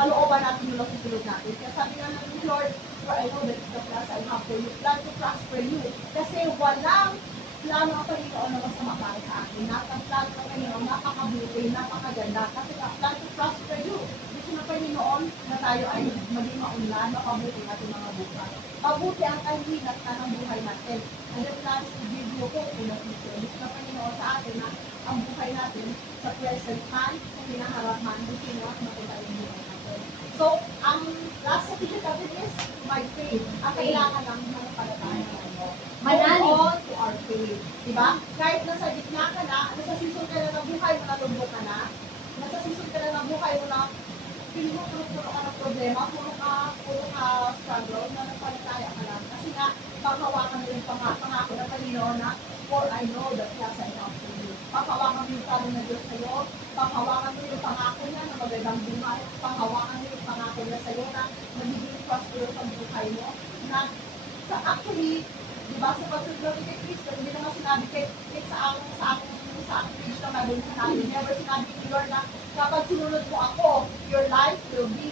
kalooban natin yung nakukulog natin. Kaya sabi nga ng Lord, for I know that the plans I have for you, plan to prosper you. Kasi walang plano ang Panginoon na masama para sa atin. Ang plano ng Panginoon, napakabuti, napakaganda. Kasi nga, plan to prosper you. Gusto ng Panginoon na tayo ay maging maunlad, mapabuti natin mga buhay. Mabuti ang kahihinat na ng buhay natin. And the plans to give you hope in the future. Gusto ng Panginoon sa atin na ang buhay natin sa present time, sa hinaharap man, gusto nyo at maganda yung buhay natin. So, ang last certificate natin is my faith. Ang kailangan lang ng palataya natin. Manalig. Move on to our faith. Diba? Kahit nasa gitna ka na, nasa season ka na ng buhay mo, nalumbo ka na, nasa season ka na ng buhay mo na, feeling mo puro ka ng problema, puro ka struggle, na nagpalataya ka lang. Kasi nga, panghawakan mo yung pangako na Panginoon na, for I know that He has an help for you. Panghawakan mo yung plano na Diyos sa'yo, panghawakan mo yung pangako niya na magandang buhay, panghawakan mo yung pangako niya sa'yo na magiging prosperous ang buhay mo, na actually, diba, sa pagsunod kay Kristo, hindi naman sinabi kay sa aking page na meron sinabi, never sinabi ni Lord na kapag sinunod mo ako, your life will be